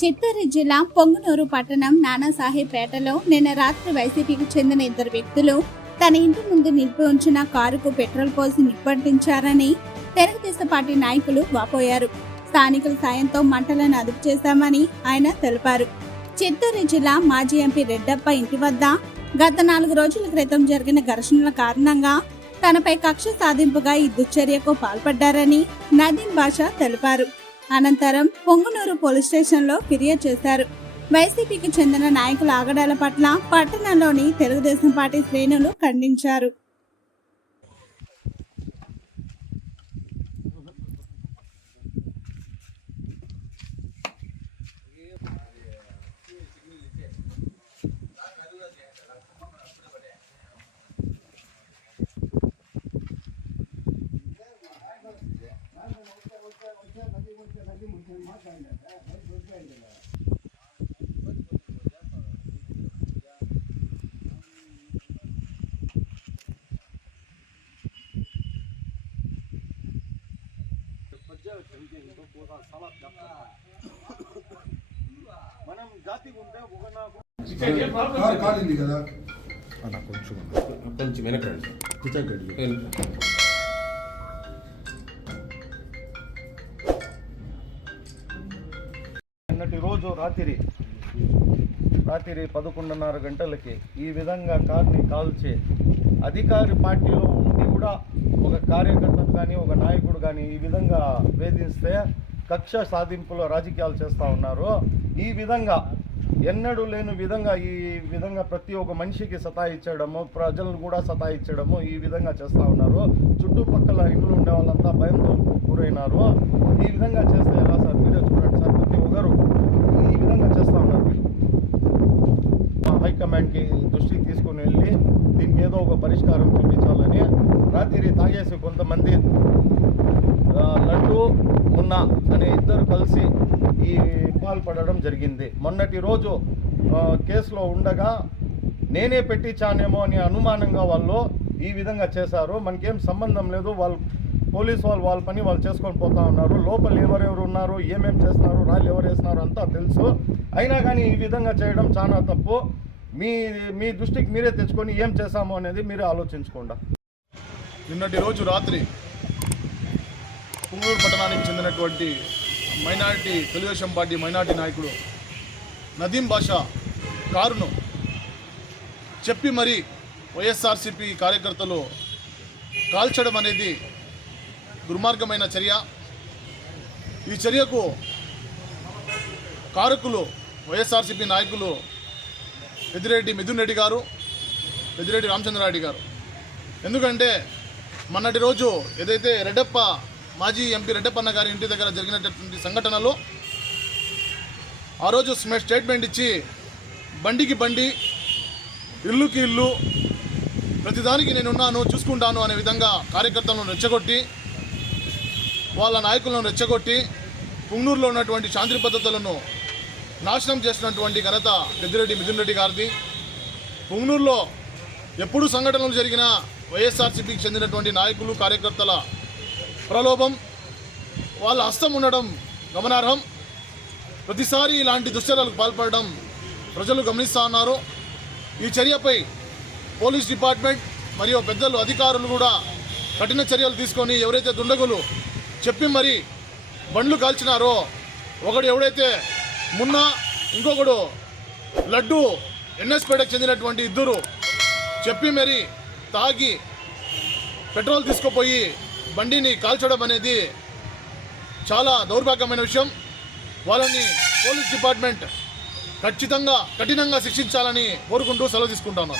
చిత్తూరు జిల్లా పొంగునూరు పట్టణం నానాసాహెబ్పేటలో నిన్న రాత్రి వైసీపీకి చెందిన ఇద్దరు వ్యక్తులు తన ఇంటి ముందు నిలిపి ఉంచిన కారుకు పెట్రోల్ పోసి నిప్పంటించారని తెలుగుదేశం పార్టీ నాయకులు వాపోయారు. స్థానికుల సాయంతో మంటలను అదుపు చేశామని ఆయన తెలిపారు. చిత్తూరు జిల్లా మాజీ ఎంపీ రెడ్డప్ప ఇంటి వద్ద గత 4 రోజుల క్రితం జరిగిన ఘర్షణల కారణంగా తనపై కక్ష సాధింపుగా ఈ దుశ్చర్యకు పాల్పడ్డారని నదీం బాషా తెలిపారు. అనంతరం పొంగునూరు పోలీస్ స్టేషన్లో ఫిర్యాదు చేశారు. వైసీపీకి చెందిన నాయకుల ఆగడాల పట్ల పట్టణంలోని తెలుగుదేశం పార్టీ శ్రేణులు ఖండించారు. మనం జాతి ఉంటే ఒక నాకు కాలింది కదా కొంచెం వెనకండి. నిన్నటి రోజు రాత్రి 11:30 గంటలకి ఈ విధంగా కార్ని కాల్చే అధికారి పార్టీలో ఉండి కూడా ఒక కార్యకర్తను కానీ ఒక నాయకుడు కానీ ఈ విధంగా వేధిస్తే కక్ష సాధింపులో రాజకీయాలు చేస్తూ ఉన్నారు. ఈ విధంగా ఎన్నడూ లేని విధంగా ఈ విధంగా ప్రతి ఒక్క మనిషికి సతాయించడము, ప్రజలను కూడా సతాయించడము ఈ విధంగా చేస్తూ ఉన్నారు. చుట్టుపక్కల ఇల్లు ఉండే వాళ్ళంతా భయంతో గురైనారు. ఈ విధంగా చేస్తే ఎలా సార్? మీరే చూడండి సార్, ప్రతి ఒక్కరు ఈ విధంగా చేస్తూ ఉన్నారు. హైకమాండ్కి దృష్టికి తీసుకుని వెళ్ళి దీనికి ఏదో ఒక పరిష్కారం చూపించాలని రాత్రి తాగేసి కొంతమంది లడ్డు మున్నా అనే ఇద్దరు కలిసి ఈ పాల్పడడం జరిగింది. మొన్నటి రోజు కేసులో ఉండగా నేనే పెట్టించానేమో అని అనుమానంగా వాళ్ళు ఈ విధంగా చేశారు. మనకేం సంబంధం లేదు. వాళ్ళు పోలీసు వాళ్ళ పని వాళ్ళు చేసుకొని పోతా ఉన్నారు. లోపల ఎవరెవరు ఉన్నారు, ఏమేమి చేస్తున్నారు, రాళ్ళు ఎవరు వేస్తున్నారు అంతా తెలుసు. అయినా కానీ ఈ విధంగా చేయడం చాలా తప్పు. మీ దృష్టికి మీరే తెచ్చుకొని ఏం చేశాము అనేది మీరే ఆలోచించుకోండి. నిన్నటి రోజు రాత్రి పొంగూరు పట్టణానికి చెందినటువంటి మైనారిటీ తెలుగుదేశం పార్టీ మైనారిటీ నాయకుడు నదీం బాషా కారును చెప్పి మరీ వైఎస్ఆర్సీపీ కార్యకర్తలు కాల్చడం అనేది దుర్మార్గమైన చర్య. ఈ చర్యకు కారకులు వైఎస్ఆర్సీపీ నాయకులు పెద్దిరెడ్డి మిథున్ రెడ్డి గారు, పెద్దిరెడ్డి రామచంద్రారెడ్డి గారు. ఎందుకంటే మొన్నటి రోజు ఏదైతే రెడ్డప్ప మాజీ ఎంపీ రెడ్డప్పన్న గారి ఇంటి దగ్గర జరిగినటువంటి సంఘటనలో ఆ రోజు స్టేట్మెంట్ ఇచ్చి బండికి బండి, ఇల్లుకి ఇల్లు, ప్రతిదానికి నేనున్నాను, చూసుకుంటాను అనే విధంగా కార్యకర్తలను రెచ్చగొట్టి, వాళ్ళ నాయకులను రెచ్చగొట్టి పుంగనూరులో ఉన్నటువంటి శాంతి భద్రతలను నాశనం చేసినటువంటి ఘనత పెద్దిరెడ్డి మిథున్ రెడ్డి గారిది. పుంగనూరులో ఎప్పుడు సంఘటనలు జరిగినా వైఎస్ఆర్సీపీకి చెందినటువంటి నాయకులు కార్యకర్తల ప్రలోభం, వాళ్ళ హస్తం ఉండడం గమనార్హం. ప్రతిసారి ఇలాంటి దుశ్చర్యలకు పాల్పడడం ప్రజలు గమనిస్తూ ఉన్నారు. ఈ చర్యపై పోలీస్ డిపార్ట్మెంట్ మరియు పెద్దలు అధికారులు కూడా కఠిన చర్యలు తీసుకొని ఎవరైతే దుండగులు చెప్పి మరీ బండ్లు కాల్చినారో, ఒకడు ఎవడైతే మున్నా, ఇంకొకడు లడ్డు ఎన్ఎస్పేటకు చెందినటువంటి ఇద్దరు చెప్పి మరీ తాగి పెట్రోల్ తీసుకుపోయి బండిని కాల్చడం అనేది చాలా దౌర్భాగ్యమైన విషయం. వాళ్ళని పోలీస్ డిపార్ట్మెంట్ కఠినంగా శిక్షించాలని కోరుకుంటూ సెలవు తీసుకుంటున్నాను.